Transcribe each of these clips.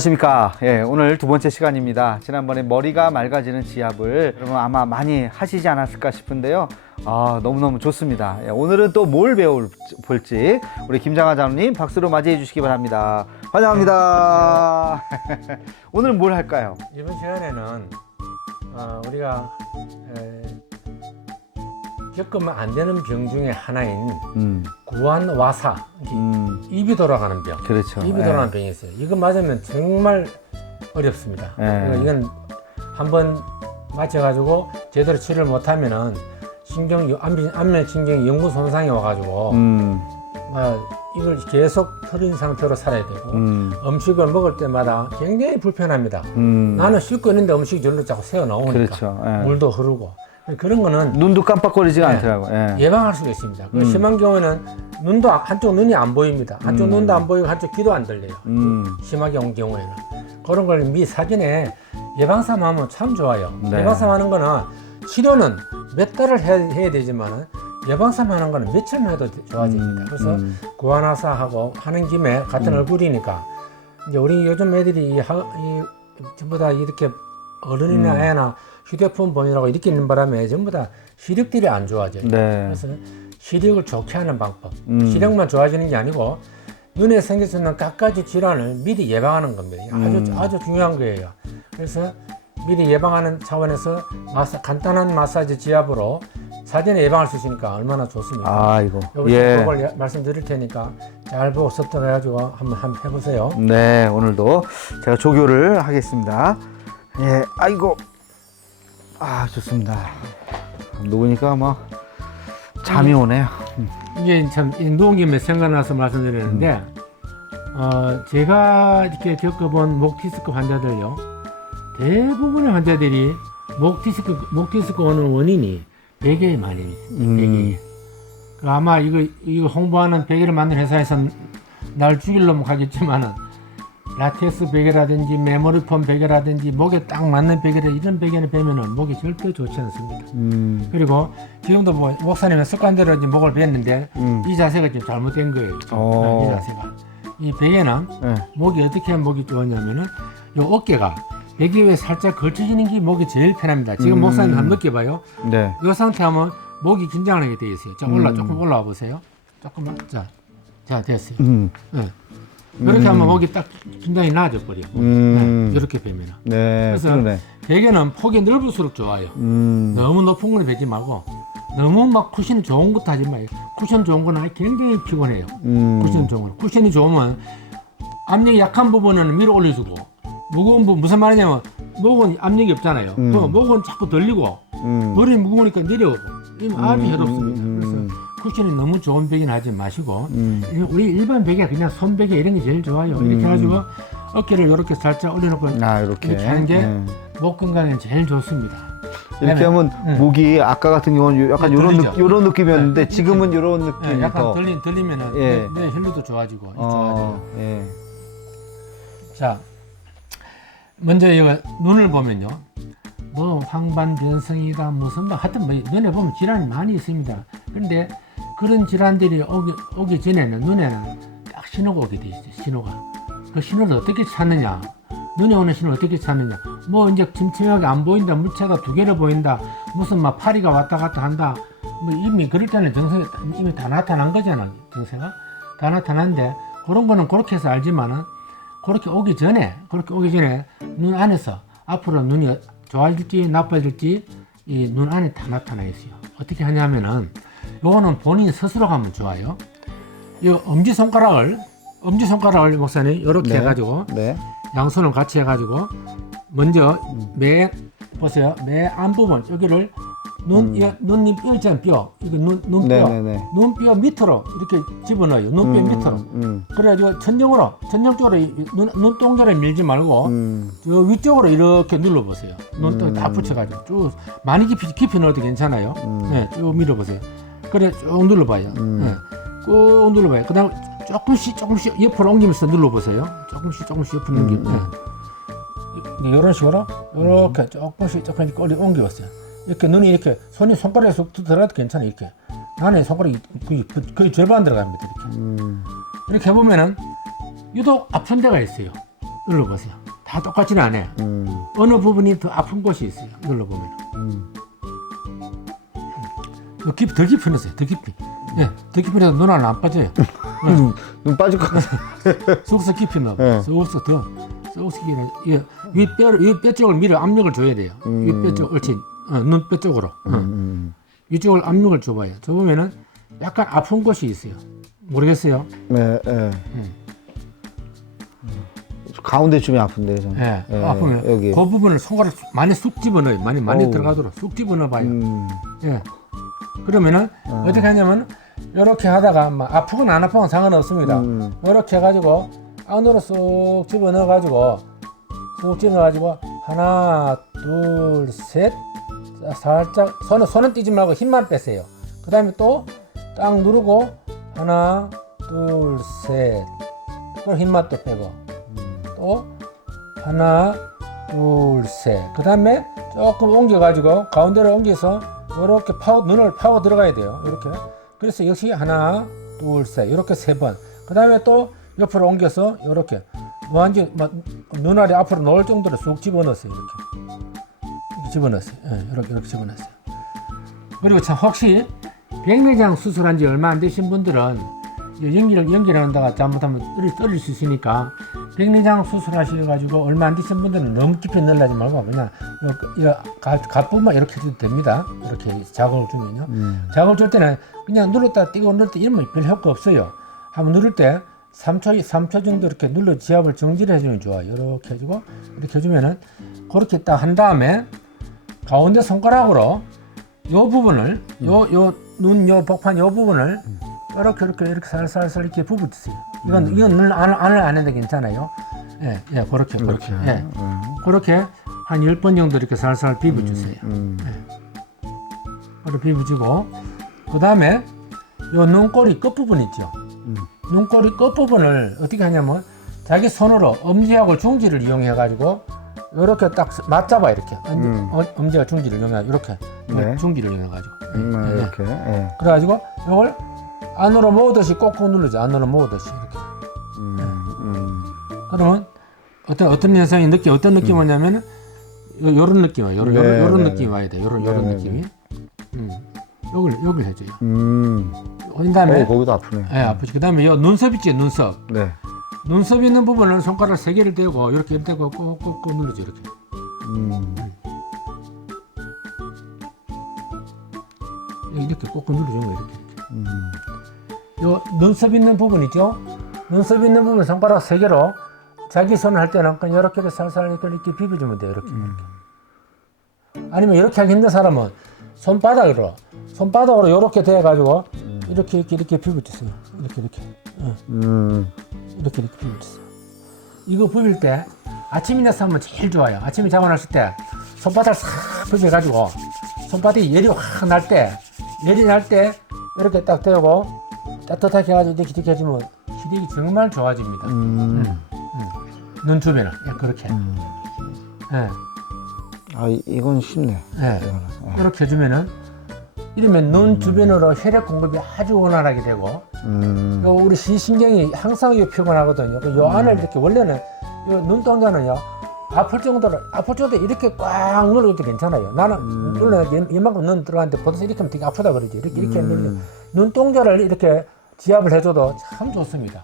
안녕하십니까. 예, 오늘 두 번째 시간입니다. 지난번에 머리가 맑아지는 지압을 여러분 아마 많이 하시지 않았을까 싶은데요. 아, 너무너무 좋습니다. 예, 오늘은 또 뭘 배워볼지 우리 김장하 장로님 박수로 맞이해 주시기 바랍니다. 환영합니다. 오늘은 뭘 할까요? 이번 시간에는 어, 우리가 에, 겪으면 안 되는 병 중에 하나인 음, 구안와사 음, 입이 돌아가는 병 그렇죠. 입이 예. 돌아가는 병이 있어요 이거 맞으면 정말 어렵습니다 예. 그러니까 이건 한번 맞춰가지고 제대로 치료를 못하면은 신경 안면, 신경이 영구 손상이 와가지고 음, 아, 이걸 계속 틀린 상태로 살아야 되고 음, 음식을 먹을 때마다 굉장히 불편합니다 음. 나는 씻고 있는데 음식이 절로 자꾸 새어 나오니까 그렇죠. 예. 물도 흐르고 그런 거는 눈도 깜빡거리지가 네. 않더라고요. 예. 예방할 수가 있습니다. 그 음. 심한 경우에는 눈도 안- 한쪽 눈이 안 보입니다. 한쪽 음. 눈도 안 보이고 한쪽 귀도 안 들려요. 음, 심하게 온 경우에는 그런 걸 미 사진에 예방삼 하면 참 좋아요. 네. 예방삼 하는 거는 치료는 몇 달을 해야, 해야 되지만은 예방삼 하는 거는 며칠만 해도 좋아집니다. 음, 그래서 음. 구안화사하고 하는 김에 같은 음. 얼굴이니까 이제 우리 요즘 애들이 이, 하, 이 전부 다 이렇게 어른이나 음. 애나 휴대폰 보느라고 이렇게 있는 바람에 전부 다 시력들이 안 좋아져요. 네. 그래서 시력을 좋게 하는 방법. 음. 시력만 좋아지는 게 아니고 눈에 생길 수 있는 각가지 질환을 미리 예방하는 겁니다. 아주 음. 아주 중요한 거예요. 그래서 미리 예방하는 차원에서 마사, 간단한 마사지 지압으로 사전에 예방할 수 있으니까 얼마나 좋습니까? 아, 이거. 여기 예. 예- 말씀드릴 테니까 잘 보고 습득해가지고 한번 한번 해보세요. 네, 오늘도 제가 조교를 하겠습니다. 예, 아이고. 아, 좋습니다. 누우니까 막 잠이 오네요. 이게 참 누운 김에 생각나서 말씀드리는데 어, 제가 이렇게 겪어본 목 디스크 환자들요 대부분의 환자들이 목 디스크 목 디스크 오는 원인이 베개에 많이. 음. 베개. 그 아마 이거 이거 홍보하는 베개를 만든 회사에서는 날 죽일려면 가겠지만은 라텍스 베개라든지 메모리폼 베개라든지 목에 딱 맞는 베개라 이런 베개를 베면은 목이 절대 좋지 않습니다. 음, 그리고 지금도 뭐 목사님의 습관대로 이제 목을 뱉는데 음. 이 자세가 좀 잘못된 거예요. 어. 이 자세가. 이 베개는 네. 목이 어떻게 하면 목이 좋으냐면은 요 어깨가 베개 위에 살짝 걸쳐지는 게 목이 제일 편합니다. 지금 음. 목사님 한번 느껴봐요. 네. 요 상태 하면 목이 긴장을 하게 돼 있어요. 자 올라 음. 조금 올라와 보세요. 조금만. 자, 자 됐어요. 음, 네. 이렇게 하면 목이 딱 긴장이 나아져 버려. 음. 네. 이렇게 베면. 네. 그래서 그러네. 베개는 폭이 넓을수록 좋아요. 음, 너무 높은 걸 베지 말고 너무 막 쿠션 좋은 것도 하지 마요. 쿠션 좋은 거는 굉장히 피곤해요. 음. 쿠션 좋은 거. 쿠션이 좋으면 압력이 약한 부분은 밀어 올려주고 무거운 부분 무슨 말이냐면 목은 압력이 없잖아요. 음. 그럼 목은 자꾸 들리고 음. 머리 무거우니까 내려오고 이 압이 음, 해롭습니다. 쿠션이 너무 좋은 베개는 하지 마시고 음. 우리 일반 베개 그냥 손 베개 이런 게 제일 좋아요. 이렇게 음. 해가지고 어깨를 이렇게 살짝 올려놓고 아, 이렇게. 이렇게 하는 게 네. 목 건강에 제일 좋습니다. 이렇게 하면 음. 목이 아까 같은 경우는 약간 네, 요런, 들리죠? 느, 요런 느낌이었는데 네, 지금은 요런 예, 느낌이 약간 더. 들리, 들리면은 예. 내, 내 혈류도 좋아지고 좋아지고. 어, 예. 자, 먼저 이거 눈을 보면요. 뭐 황반 변성이다 무슨 뭐 하여튼 뭐 눈에 보면 질환이 많이 있습니다. 그런데 그런 질환들이 오기, 오기 전에는 눈에는 딱 신호가 오게 돼 있어요. 신호가. 그 신호를 어떻게 찾느냐? 눈에 오는 신호를 어떻게 찾느냐? 뭐 이제 침침하게 안 보인다, 물체가 두 개로 보인다, 무슨 막 파리가 왔다 갔다 한다. 뭐 이미 그럴 때는 증상이 이미 다 나타난 거잖아, 증세가 다 나타났는데 그런 거는 그렇게 해서 알지만은 그렇게 오기 전에 그렇게 오기 전에 눈 안에서 앞으로 눈이 좋아질지 나빠질지 이 눈 안에 다 나타나 있어요. 어떻게 하냐면은 요거는 본인 스스로 가면 좋아요. 이 엄지 손가락을 엄지 손가락을 목사님 이렇게 네. 해가지고 네. 양손을 같이 해가지고 먼저 매 보세요 매 안 부분 여기를 눈 음. 이 눈잎 일자는 뼈 이거 눈 눈뼈 네네네. 눈뼈 밑으로 이렇게 집어넣어요 눈뼈 밑으로 음, 그래가지고 천정으로 천정적으로 이 눈, 눈동자를 밀지 말고 음, 저 위쪽으로 이렇게 눌러보세요 눈동에 다 음. 붙여가지고 쭉 많이 깊이 깊이 넣어도 괜찮아요 음. 네, 쭉 밀어보세요 그래 쭉 눌러봐요 음. 네, 꾹 눌러봐요 그 다음 조금씩 조금씩 옆으로 옮기면서 눌러보세요 조금씩 조금씩 옆으로 음, 옮기면 음. 네. 이런 식으로 이렇게 조금씩 조금씩 꼬리 옮겨봤어요 이렇게 눈이 이렇게 손이 손가락에 쏙 들어가도 괜찮아요 이렇게 안에 손가락이 거의, 거의 절반 들어갑니다 이렇게 음. 이렇게 해보면은 유독 아픈 데가 있어요. 눌러보세요. 다 똑같지는 않아요. 음, 어느 부분이 더 아픈 곳이 있어요. 눌러보면. 음. 더 깊이, 더 깊이 넣으세요. 더 깊이. 예, 더 깊이 넣어서 눈알은 안 빠져요. 음, 눈 빠질 것 같아. 쑥쑥 깊이 넣어. 네. 쑥쑥 더. 쑥쑥 깊이 넣어. 이게 위 뼈, 위뼈 쪽을 밀어 압력을 줘야 돼요. 음. 위뼈 쪽, 옳지. 어, 눈뼈 쪽으로. 어. 음, 이쪽을 압력을 줘봐요. 줘보면은 약간 아픈 곳이 있어요. 모르겠어요. 네, 네. 가운데쯤이 아픈데 좀. 예, 예, 아프면 여기. 그 부분을 손가락 많이 쑥 집어넣어요. 많이 많이 어우. 들어가도록 쑥 집어넣어봐요. 음, 예. 그러면은 어. 떻게 하냐면 이렇게 하다가 막 아프건 안 아프건 상관없습니다. 음. 이렇게 해가지고 안으로 쑥 집어넣어가지고 쑥 집어넣어가지고 하나 둘 셋 살짝 손은 손은 띄지 말고 힘만 빼세요. 그 다음에 또 딱 누르고 하나 둘 셋 그럼 힘만 또 빼고 또 하나 둘 셋 그 다음에 조금 옮겨가지고 가운데로 옮겨서 이렇게 파고 눈을 파고 들어가야 돼요. 이렇게. 그래서 역시 하나 둘 셋 이렇게 세 번 그 다음에 또 옆으로 옮겨서 이렇게 완전 막 눈알이 앞으로 놓을 정도로 쑥 집어넣었어요 이렇게. 이렇게 집어넣었어요. 예, 이렇게 이렇게 집어넣었어요. 그리고 참 혹시 백내장 수술한 지 얼마 안 되신 분들은 이 연기를 연기하다가 잘못하면 떨어질, 떨어질 수 있으니까 백내장 수술하셔가지고 얼마 안 되신 분들은 너무 깊이 넣으려지 말고 그냥 이 갓부분만 이렇게 해도 됩니다. 이렇게 자극을 주면요. 음. 자극을 줄 때는 그냥 눌렀다 띄고 누를 때 이러면 별 효과 없어요. 한번 누를 때 3초, 3초 정도 이렇게 눌러 지압을 정지를 해주면 좋아요. 이렇게 해주고 이렇게 해주면은 그렇게 딱 한 다음에 가운데 손가락으로 요 부분을 요 요 눈요 복판 요 부분을 이렇게 이렇게 이렇게 살살살 이렇게 부부주세요. 이건 이건 늘 안, 안을 안 해도 괜찮아요. 예, 예, 그렇게 그렇게 이렇게. 예, 음, 그렇게 한 10번 정도 이렇게 살살 비벼주세요. 음. 이렇게 비벼주고 그 다음에 요 눈꼬리 끝 부분 있죠. 눈꼬리 끝 부분을 어떻게 하냐면 자기 손으로 엄지하고 중지를 이용해 가지고 이렇게 딱 맞잡아 이렇게 엄지, 음. 어, 엄지와 중지를 이용해 이렇게 네. 중지를 이용해 가지고 음, 이렇게. 예. 그래가지고 이걸 안으로 모으듯이 꼭꼭 누르죠. 안으로 모으듯이 이렇게. 음, 음. 그러면 어떤 어떤 현상이 느끼 어떤 느낌 이 오냐면은 요- 요런 느낌 와요. 요런 네, 요런, 요런 네, 느낌이 와야 돼. 요런 요런 네, 네, 느낌이. 음. 요걸 요걸 해줘요. 음. 그 다음에 어, 거기도 아프네. 예, 아프지. 그 다음에 요 눈썹 있지, 눈썹. 네. 눈썹 있는 부분은 손가락 세 개를 대고 이렇게 대고 꼭꼭꼭 누르죠, 이렇게. 음. 이렇게 꼭꼭 누르죠, 이렇게. 음. 요 눈썹 있는 부분 있죠? 눈썹 있는 부분 손가락 세 개로 자기 손을 할 때는 그냥 이렇게 살살 이렇게, 이렇게 비벼주면 돼요, 이렇게. 이렇게. 아니면 이렇게 하기 힘든 사람은 손바닥으로, 손바닥으로 이렇게 대가지고 이렇게 이렇게 이렇게 비벼주세요. 이렇게 이렇게. 어. 음. 이렇게 이렇게 비벼주세요. 이거 비빌 때 아침 일어나서 하면 제일 좋아요. 아침에 잡아놨을 때 손바닥을 싹 비벼가지고 손바닥에 열이 확 날 때 열이 날 때 이렇게 딱 대고 따뜻하게 해가지고 이렇게 해주면 시력이 정말 좋아집니다. 음. 눈 주변을 예, 그렇게 음. 예, 아, 이- 이건 쉽네. 예. 이거는. 예. 이렇게 해주면은 이러면 눈 주변으로 혈액 공급이 아주 원활하게 되고 음. 요 우리 시신경이 항상 이 피곤하거든요. 그요 안을 이렇게 원래는 요 눈동자는요 아플 정도로 아플 정도로 이렇게 꽉 눌러도 괜찮아요. 나는 눌러 이만큼 눈 들어갔는데 보통 이렇게 하면 되게 아프다 그러지. 이렇게 이렇게 눌러 눈동자를 이렇게 지압을 해줘도 참 좋습니다.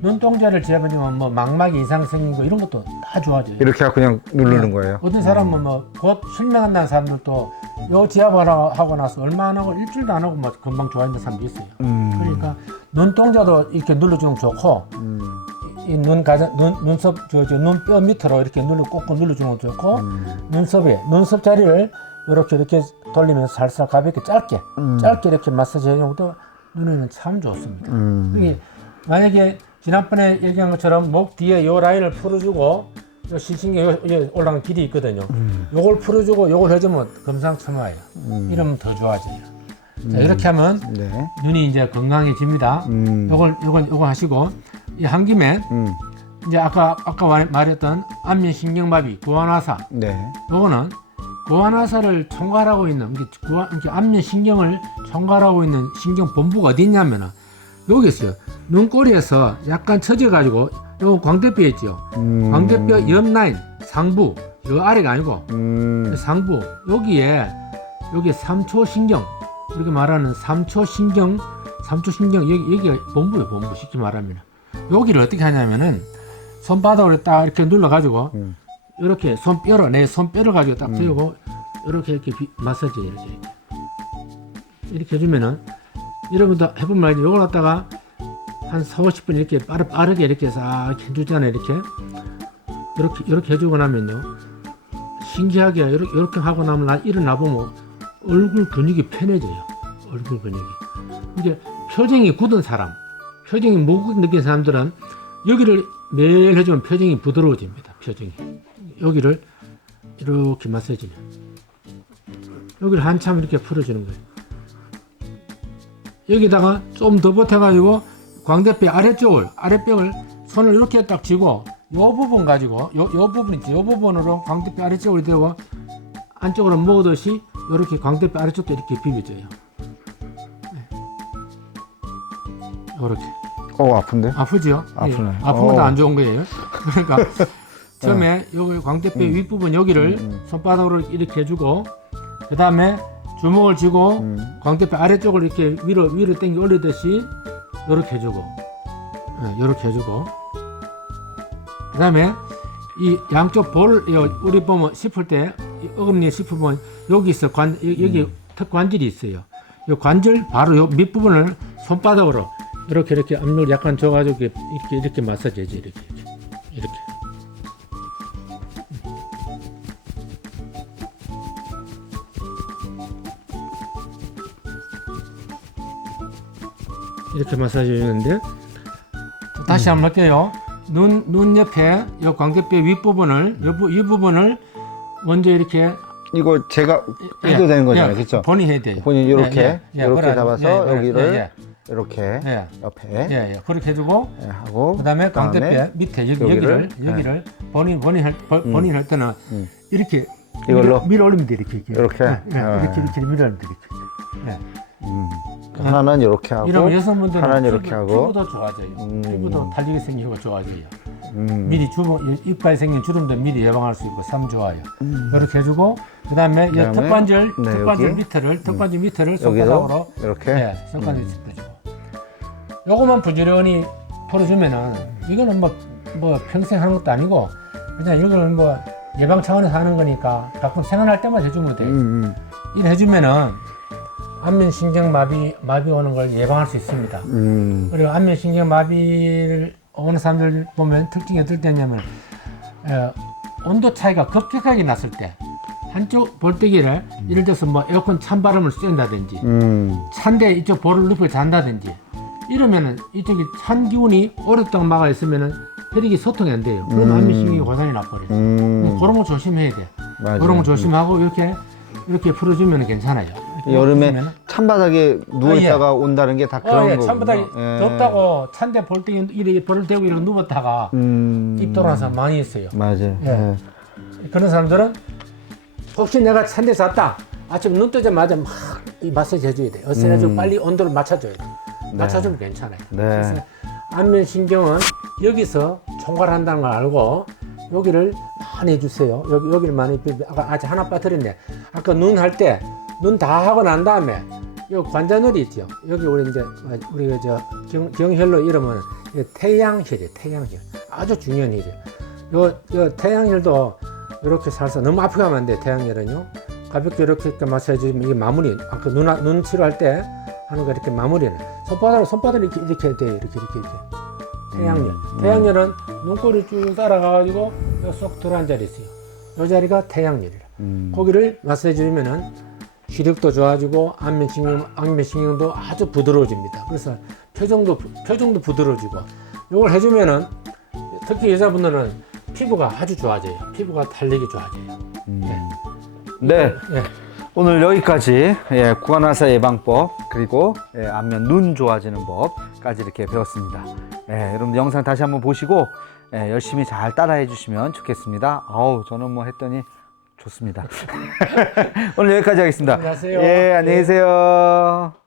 눈동자를 지압해주면 뭐 망막이 이상 생기고 이런 것도 다 좋아져요. 이렇게 그냥 누르는 거예요. 어떤 사람은 뭐 곧 실명한다는 사람들도 요 지압을 하고 나서 얼마 안 하고 일주일도 안 하고 뭐 금방 좋아지는 사람도 있어요. 음. 그러니까 눈동자도 이렇게 눌러주면 좋고 음. 이눈 가장 눈 눈썹 저저 눈뼈 밑으로 이렇게 눌러 꼭꼭 눌러주면 좋고 음. 눈썹에 눈썹 자리를 이렇게 이렇게 돌리면서 살살 가볍게 짧게 음. 짧게 이렇게 마사지 해주는 것도 눈에는 참 좋습니다. 음. 이게 만약에 지난번에 얘기한 것처럼 목 뒤에 요 라인을 풀어주고 요 시신경 요, 요 올라간 길이 있거든요. 요걸 풀어주고 요걸 해주면 금상첨화예요. 음. 이러면 더 좋아져요. 자, 이렇게 하면 네. 눈이 이제 건강해집니다. 음. 요걸 요걸 요거 하시고 이 한 김에 음. 이제 아까 아까 말- 말했던 안면 신경마비 고환화사 네. 요거는 고환화사를 총괄하고 있는 이렇게 안면 신경을 총괄하고 있는 신경 본부가 어디 있냐면은 여기 있어요. 눈꼬리에서 약간 처져 가지고 요 광대뼈 있죠. 음. 광대뼈 옆 라인 상부 요 아래가 아니고 음. 상부 여기에 여기 삼초 신경 우리가 말하는 삼초 신경 삼초 신경 여기 여기가 본부예요 본부 쉽게 말하면 여기를 어떻게 하냐면은 손바닥으로 딱 이렇게 눌러 가지고 음. 이렇게 손뼈를 내 손뼈를 가지고 딱 세우고 이렇게 이렇게 비- 마사지 이렇게 이렇게 해주면은 여러분도 해보면 알지. 요걸 갖다가 한 4, 50분 이렇게 빠르, 빠르게 이렇게 싹 해주잖아요 이렇게. 이렇게 이렇게 해주고 나면요. 신기하게 이렇게, 이렇게 하고 나면 나 일어나 보면 얼굴 근육이 편해져요. 얼굴 근육이. 이게 표정이 굳은 사람 표정이 못 느낀 사람들은 여기를 매일 해주면 표정이 부드러워집니다 표정이 여기를 이렇게 마사지는 여기를 한참 이렇게 풀어주는 거예요 여기다가 좀 더 버텨가지고 광대뼈 아래쪽을 아랫뼈를 손을 이렇게 딱 쥐고 요 부분 가지고 요, 요 부분 있죠 요 부분으로 광대뼈 아래쪽을 대고 안쪽으로 먹듯이 이렇게 광대뼈 아래쪽도 이렇게 비벼줘요 이렇게 어 아픈데? 아프죠? 아프네. 예, 아픈 건 어. 안 좋은 거예요. 그러니까 처음에 여기 광대뼈 윗부분 여기를 음, 음. 손바닥으로 이렇게 해주고 그 다음에 주먹을 쥐고 음. 광대뼈 아래쪽을 이렇게 위로 위로 당겨 올리듯이 이렇게 해주고 이렇게 해주고 그 다음에 이 양쪽 볼 요, 우리 보면 씹을 때이 어금니에 씹으면 여기 있어 관 여- 여기 음. 턱 관절이 있어요. 이 관절 바로 요 밑부분을 손바닥으로 이렇게 이렇게 압력을 약간 줘가지고 이렇게 이렇게, 이렇게 마사지해지 이렇게 이렇게 이렇게. 이렇게 마사지 해주는데 다시 한번 할게요. 눈, 눈 옆에 이 광대뼈 윗부분을 이, 부분을 먼저 이렇게 이거 제가 예, 해도 되는 거잖아요, 예, 그렇죠? 본인이 해야 돼요. 본인 이렇게 예, 예, 예, 이렇게 그래, 잡아서 예, 그래, 여기를 예, 이렇게 예, 옆에 예, 예, 그렇게 해주고 예, 하고 그다음에 광대뼈 밑에 여기, 여기를, 여기를 여기를 본인 본인 할 본- 본인 할 때는 음. 이렇게 이걸로? 밀어, 올리면 돼 이렇게 이렇게 이렇게? 예, 예, 어. 이렇게 이렇게 밀어 올리면 돼 이렇게 예. 음. 하나는 이렇게 하고 이러면 여성분들은 하나는 피부, 이렇게 하고 피부도 좋아져요. 음. 피부도 달리게 생기고 좋아져요. 음. 미리 주름 이빨 생긴 주름도 미리 예방할 수 있고 참 좋아요. 이렇게 해주고 그다음에 이 그다음에 턱관절 네, 턱관절 여기. 밑에를 턱관절 여기도 손바닥으로 이렇게 예, 손가락에 짚어주고. 요거만 부지런히 풀어주면은 이거는 뭐, 뭐 평생 하는 것도 아니고 그냥 이거는 뭐 예방 차원에서 하는 거니까 가끔 생각날 때마다 해주면 돼요. 음, 음. 이래 해주면은 안면신경 마비 마비 오는 걸 예방할 수 있습니다. 음. 그리고 안면신경 마비를 오는 사람들 보면 특징이 어떨 때냐면 어, 온도 차이가 급격하게 났을 때 한쪽 볼때기를 예를 들어서 뭐 에어컨 찬바람을 쐰다든지 음. 찬데 이쪽 볼을 눕혀 잔다든지 이러면은 이쪽이 찬 기운이 오랫동안 막아 있으면은 혈액이 소통이 안 돼요. 그러면 음. 안면신경이 고장이 나버려요. 음. 그런 거 조심해야 돼. 맞아요. 그런 거 조심하고 이렇게 이렇게 풀어주면 괜찮아요. 이렇게 여름에 찬바닥에 누워 있다가 온다는 게 다 그런 어, 예, 거고. 찬바닥이 덥다고 찬데 볼때 이렇게 볼을 대고 이렇게 누웠다가 음. 입 돌아서 많이 있어요. 맞아요. 예. 예. 그런 사람들은 혹시 내가 찬데 잤다 아침 눈 뜨자마자 막 이 마사지 해줘야 돼. 어세나지고 음. 빨리 온도를 맞춰줘야 돼. 맞춰주면 괜찮아요. 네. 그래서 안면 신경은 여기서 총괄한다는 걸 알고 여기를 많이 해주세요. 여기 여기를 많이 아까 아직 하나 빠뜨렸네. 아까 눈 할 때 눈 다 하고 난 다음에 요 관자놀이 있죠. 여기 우리 이제 우리가 저 경, 경혈로 이름은 이게 태양혈이에요. 태양혈 아주 중요한 일이에요. 요, 요 태양혈도 이렇게 살살 너무 아프게 하면 안 돼. 태양혈은요. 가볍게 이렇게 이렇게 마사지 해주면 이게 마무리. 아까 눈, 아- 눈 치료할 때 하는 거 이렇게 마무리는 손바닥으로 손바닥을 이렇게 이렇게 해야 돼. 이렇게 이렇게 이렇게. 태양열. 음. 태양열은 눈꼬리 쭉 따라가가지고 쏙 들어앉은 자리 있어요. 이 자리가 태양열이라. 음. 거기를 마사지 해주면은 시력도 좋아지고 안면신경, 안면신경도 아주 부드러워집니다. 그래서 표정도 표정도 부드러워지고 이걸 해주면은 특히 여자분들은 피부가 아주 좋아져요. 피부가 달리기 좋아져요. 네. 예. 오늘 여기까지 예, 구간화사 예방법 그리고 예, 안면 눈 좋아지는 법까지 이렇게 배웠습니다. 예, 여러분 영상 다시 한번 보시고 예, 열심히 잘 따라해 주시면 좋겠습니다. 아우 저는 뭐 했더니 좋습니다. 오늘 여기까지 하겠습니다. 안녕하세요. 예, 안녕히 계세요.